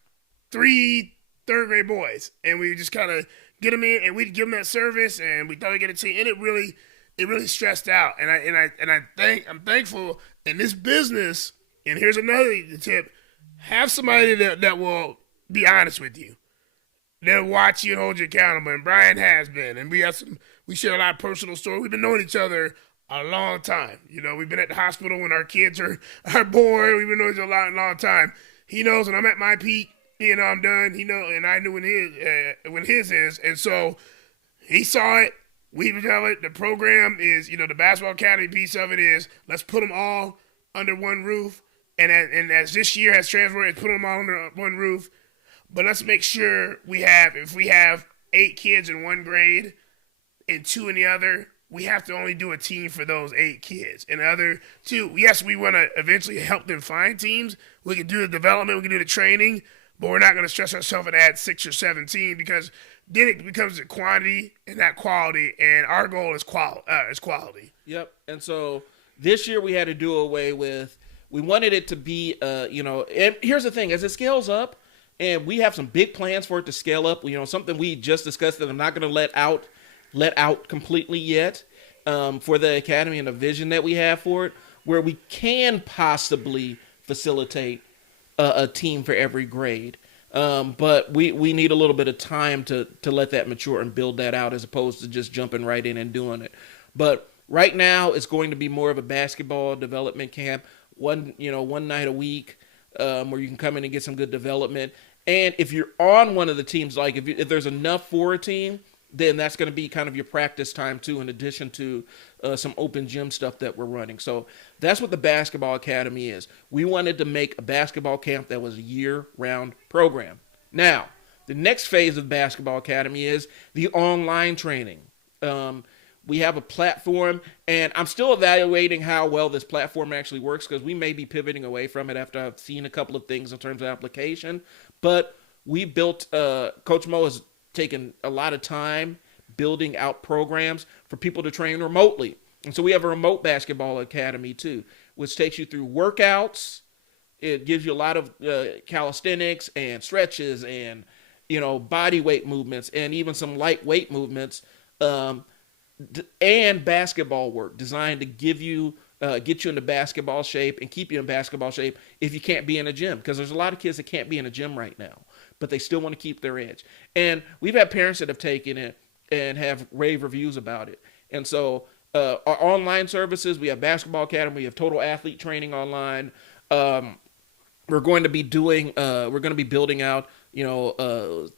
3 third-grade boys, and we just kind of get them in, and we'd give them that service, and we thought we'd get a team, and it really stressed out. And I'm thankful in this business. And here's another tip: have somebody that will be honest with you. They'll watch you and hold you accountable. And Brian has been, and we share a lot of personal stories. We've been knowing each other a long time. We've been at the hospital when our kids are born. We've been knowing each other a long time. He knows when I'm at my peak. I'm done. He know, and I knew when his is, and so he saw it. We developed the program is the basketball academy piece of it is let's put them all under one roof, and as this year has transferred, it's put them all under one roof. But let's make sure if we have 8 kids in one grade and 2 in the other, we have to only do a team for those 8 kids. And the other 2, yes, we want to eventually help them find teams. We can do the development, we can do the training, but we're not going to stress ourselves and add 6 or 7 teams because then it becomes a quantity and not quality. And our goal is quality. Yep. And so this year we had to do away with. We wanted it to be, And here's the thing: as it scales up, and we have some big plans for it to scale up. Something we just discussed that I'm not going to let out completely yet for the academy and the vision that we have for it, where we can possibly facilitate a team for every grade. But we need a little bit of time to let that mature and build that out as opposed to just jumping right in and doing it. But right now it's going to be more of a basketball development camp, one night a week where you can come in and get some good development. And if you're on one of the teams, like if there's enough for a team, then that's going to be kind of your practice time too, in addition to some open gym stuff that we're running. So that's what the basketball academy is. We wanted to make a basketball camp that was a year-round program. Now, the next phase of basketball academy is the online training. We have a platform, and I'm still evaluating how well this platform actually works because we may be pivoting away from it after I've seen a couple of things in terms of application. But we built, Coach Mo has taken a lot of time building out programs for people to train remotely. And so we have a remote basketball academy too, which takes you through workouts. It gives you a lot of calisthenics and stretches and, body weight movements and even some lightweight movements and basketball work designed to give you, get you into basketball shape and keep you in basketball shape if you can't be in a gym. Because there's a lot of kids that can't be in a gym right now, but they still want to keep their edge. And we've had parents that have taken it and have rave reviews about it. And so our online services, we have Basketball Academy, we have Total Athlete Training online. We're going to be building out,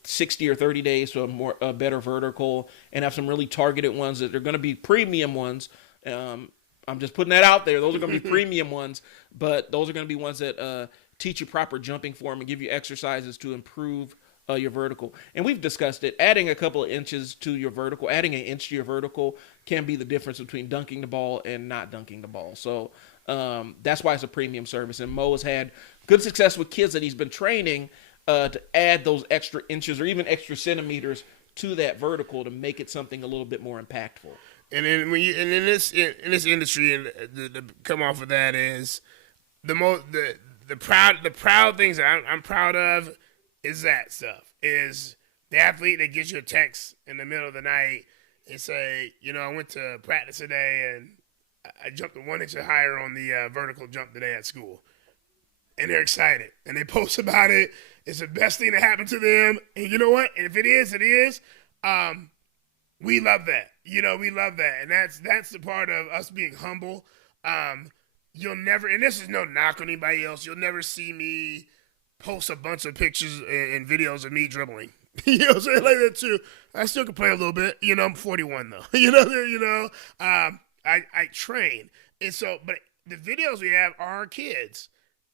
60 or 30 days to a better vertical and have some really targeted ones that are going to be premium ones. I'm just putting that out there. Those are going to be premium ones, but those are going to be ones that teach you proper jumping form and give you exercises to improve your vertical. And we've discussed it. Adding a couple of inches to your vertical, adding an inch to your vertical can be the difference between dunking the ball and not dunking the ball. So that's why it's a premium service. And Mo has had good success with kids that he's been training to add those extra inches or even extra centimeters to that vertical to make it something a little bit more impactful. And then in this industry, and the come off of that is the proud things that I'm proud of is that stuff is the athlete that gives you a text in the middle of the night and say, I went to practice today and I jumped 1 inch higher on the vertical jump today at school, and they're excited and they post about it. It's the best thing that happened to them, and you know what? And if it is, it is. We love that. We love that. And that's the part of us being humble. You'll never, and this is no knock on anybody else, you'll never see me post a bunch of pictures and videos of me dribbling. You know what I'm saying? Like that too. I still can play a little bit. I'm 41 though. I train. And so, but the videos we have are our kids.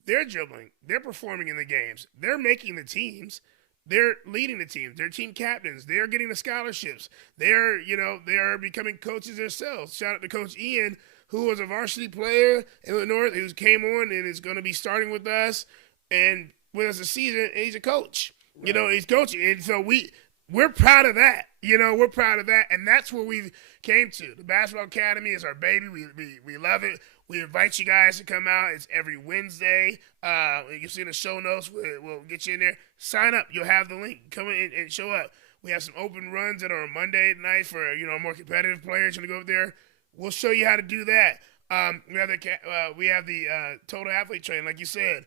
They're dribbling. They're performing in the games. They're making the teams. They're leading the teams. They're team captains. They're getting the scholarships. They are becoming coaches themselves. Shout out to Coach Ian, who was a varsity player in the North, who came on and is going to be starting with us and with us this season. And he's a coach. Right. He's coaching. And so we're proud of that. We're proud of that. And that's where we came to. The Basketball Academy is our baby. We love it. We invite you guys to come out. It's every Wednesday. You see in the show notes. We'll get you in there. Sign up. You'll have the link. Come in and show up. We have some open runs that are on Monday night for more competitive players. You want to go up there? We'll show you how to do that. We have the total athlete training, like you said.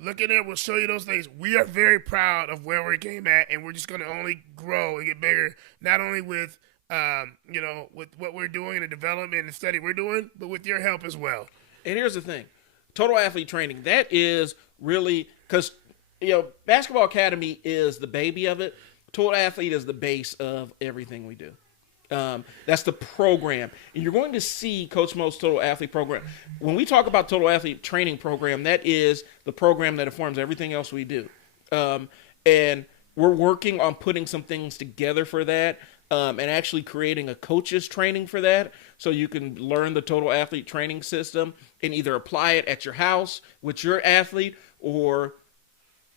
Look in there. We'll show you those things. We are very proud of where we came at, and we're just going to only grow and get bigger. Not only with with what we're doing and the development and the study we're doing, but with your help as well. And here's the thing. Total athlete training, that is really, because, Basketball Academy is the baby of it. Total athlete is the base of everything we do. That's the program. And you're going to see Coach Mo's Total Athlete program. When we talk about Total Athlete Training Program, that is the program that informs everything else we do. And we're working on putting some things together for that. And actually creating a coach's training for that, so you can learn the total athlete training system and either apply it at your house with your athlete or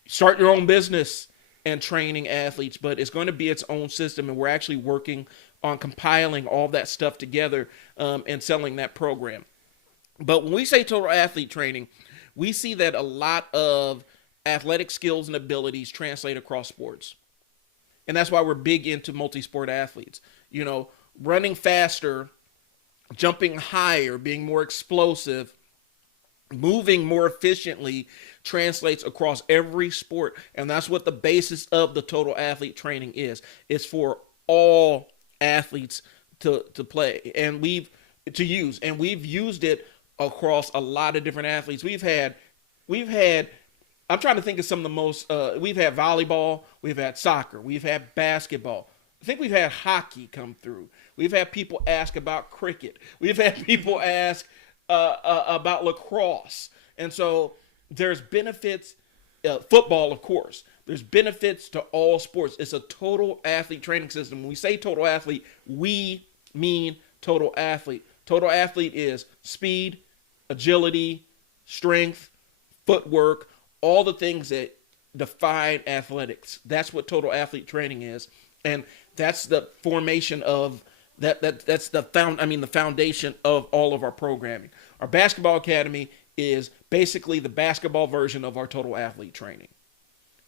start your own business and training athletes. But it's going to be its own system, and we're actually working on compiling all that stuff together and selling that program. But when we say total athlete training, we see that a lot of athletic skills and abilities translate across sports. And that's why we're big into multi-sport athletes. Running faster, jumping higher, being more explosive, moving more efficiently translates across every sport. And that's what the basis of the total athlete training is. It's for all athletes to play and we've used it across a lot of different athletes. We've had I'm trying to think of some of the most, we've had volleyball, we've had soccer, we've had basketball. I think we've had hockey come through. We've had people ask about cricket. We've had people ask about lacrosse. And so there's benefits, football, of course. There's benefits to all sports. It's a total athlete training system. When we say total athlete, we mean total athlete. Total athlete is speed, agility, strength, footwork, all the things that define athletics. That's what total athlete training is. And that's the formation of that's the foundation of all of our programming. Our basketball academy is basically the basketball version of our total athlete training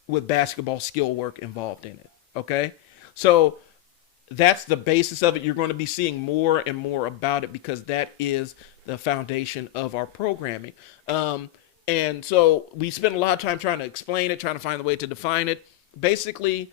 with basketball skill work involved in it. Okay? So that's the basis of it. You're going to be seeing more and more about it because that is the foundation of our programming. And so we spend a lot of time trying to explain it, trying to find a way to define it. Basically,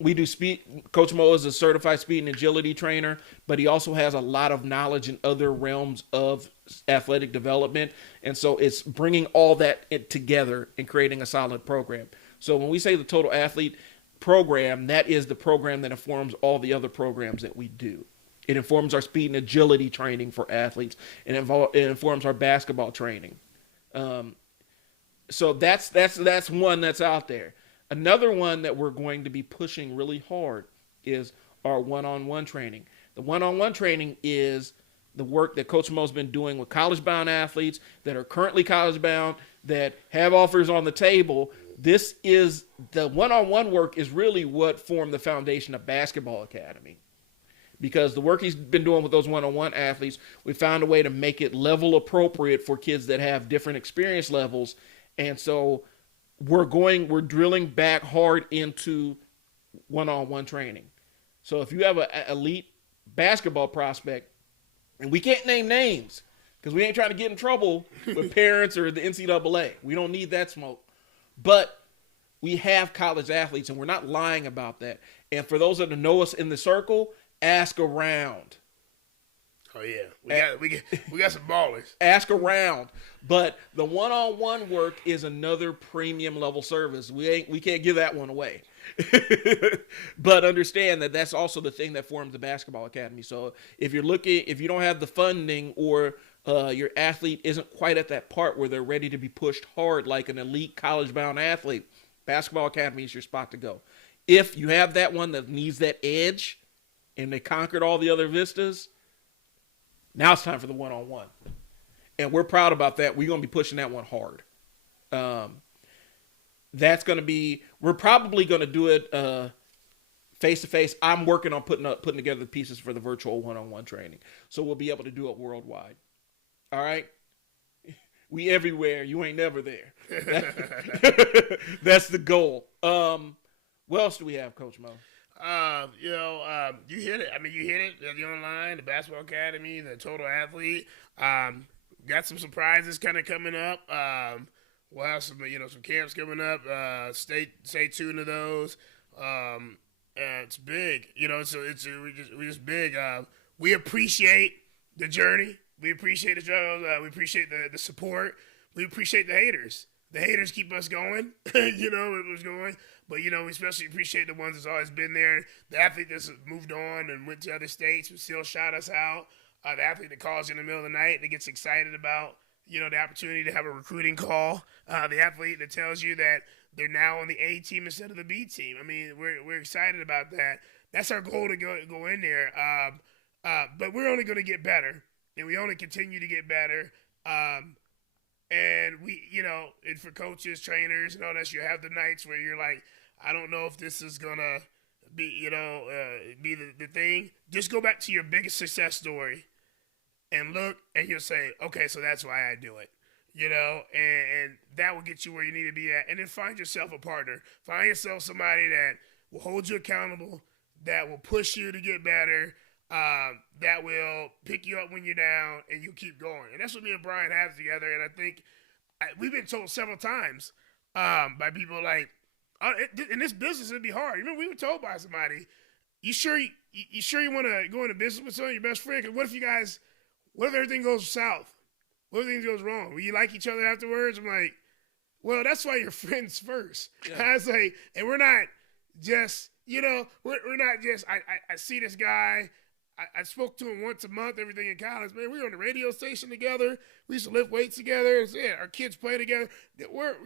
we do speed. Coach Mo is a certified speed and agility trainer, but he also has a lot of knowledge in other realms of athletic development. And so it's bringing all that together and creating a solid program. So when we say the total athlete program, that is the program that informs all the other programs that we do. It informs our speed and agility training for athletes. It informs our basketball training. So that's one that's out there. Another one that we're going to be pushing really hard is our one-on-one training. The one-on-one training is the work that Coach Mo's been doing with college-bound athletes that are currently college-bound, that have offers on the table. This is the one-on-one work is really what formed the foundation of Basketball Academy. Because the work he's been doing with those one-on-one athletes, we found a way to make it level appropriate for kids that have different experience levels. And so we're drilling back hard into one-on-one training. So if you have an elite basketball prospect, and we can't name names because we ain't trying to get in trouble with parents or the NCAA. We don't need that smoke. But we have college athletes, and we're not lying about that. And for those that know us in the circle, ask around. Oh yeah, we got some ballers. Ask around, but the one-on-one work is another premium level service. We can't give that one away. But understand that that's also the thing that forms the basketball academy. So if you don't have the funding or your athlete isn't quite at that part where they're ready to be pushed hard like an elite college-bound athlete, basketball academy is your spot to go. If you have that one that needs that edge, and they conquered all the other vistas, now it's time for the one-on-one. And we're proud about that. We're going to be pushing that one hard. We're probably going to do it face-to-face. I'm working on putting together the pieces for the virtual one-on-one training. So we'll be able to do it worldwide. All right? We everywhere. You ain't never there. That's the goal. What else do we have, Coach Mo? You hit it. I mean, you hit it. The online, the basketball academy, the total athlete. Got some surprises kind of coming up. We'll have some camps coming up. Stay tuned to those. It's big. So we're just big. We appreciate the journey. We appreciate the struggle. We appreciate the support. We appreciate the haters. The haters keep us going. It was going. But, we especially appreciate the ones that's always been there. The athlete that's moved on and went to other states but still shot us out. The athlete that calls you in the middle of the night that gets excited about, the opportunity to have a recruiting call. The athlete that tells you that they're now on the A team instead of the B team. I mean, we're excited about that. That's our goal to go in there. But we're only going to get better. And we only continue to get better. And we, and for coaches, trainers, and all that, you have the nights where you're like, I don't know if this is gonna be, be the thing. Just go back to your biggest success story, and look, and you'll say, okay, so that's why I do it, and that will get you where you need to be at. And then find yourself a partner. Find yourself somebody that will hold you accountable, that will push you to get better. That will pick you up when you're down, and you keep going. And that's what me and Brian have together. And I think we've been told several times by people like, in this business it'd be hard. We were told by somebody, you sure you want to go into business with someone, your best friend? Because what if everything goes south? What if everything goes wrong? Will you like each other afterwards? I'm like, well, that's why you're friends first. Yeah. I was like, and we're not just, we're not just, I see this guy. I spoke to him once a month, everything in college. Man, we were on the radio station together. We used to lift weights together. Yeah, our kids play together. We're,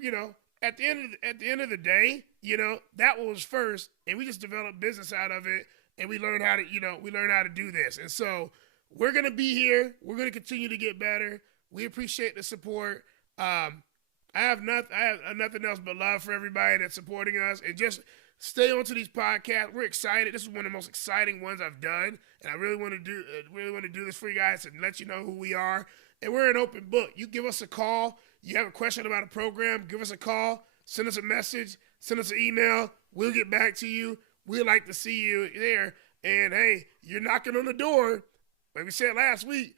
at the end of the day, that was first, and we just developed business out of it, and we learned how to do this. And so we're gonna be here. We're gonna continue to get better. We appreciate the support. I have nothing else but love for everybody that's supporting us, and just stay on to these podcasts. We're excited. This is one of the most exciting ones I've done, and I really want to do this for you guys and let you know who we are. And we're an open book. You give us a call. You have a question about a program, give us a call. Send us a message. Send us an email. We'll get back to you. We'd like to see you there. And hey, you're knocking on the door. Like we said last week,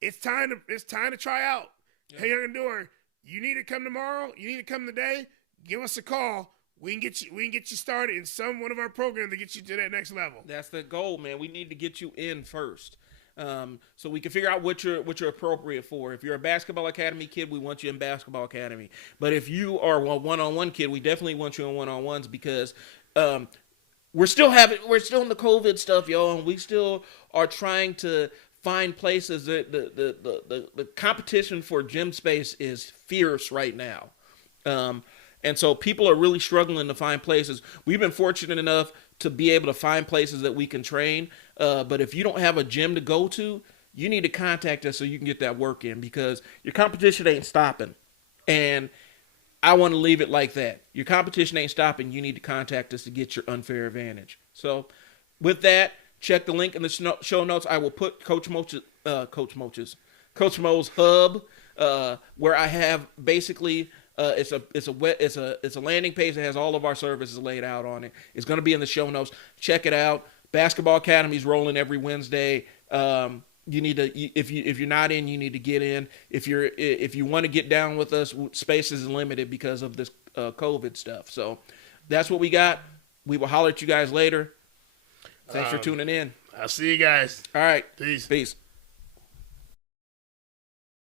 it's time to try out. Yeah. Hang on the door. You need to come tomorrow. You need to come today. Give us a call. We can get you started in one of our programs to get you to that next level. That's the goal, man. We need to get you in first, so we can figure out what you're appropriate for. If you're a basketball academy kid, we want you in basketball academy. But if you are a one-on-one kid, we definitely want you in one-on-ones because we're still in the COVID stuff, y'all, and we still are trying to find places. The competition for gym space is fierce right now. And so people are really struggling to find places. We've been fortunate enough to be able to find places that we can train. But if you don't have a gym to go to, you need to contact us so you can get that work in because your competition ain't stopping. And I want to leave it like that. Your competition ain't stopping. You need to contact us to get your unfair advantage. So with that, check the link in the show notes. I will put Coach Mo's hub where I have basically it's a landing page that has all of our services laid out on it. It's going to be in the show notes. Check it out. Basketball Academy's rolling every Wednesday. You need to if you're not in, you need to get in. If you want to get down with us, space is limited because of this COVID stuff. So that's what we got. We will holler at you guys later. Thanks for tuning in. I'll see you guys. All right. Peace. Peace.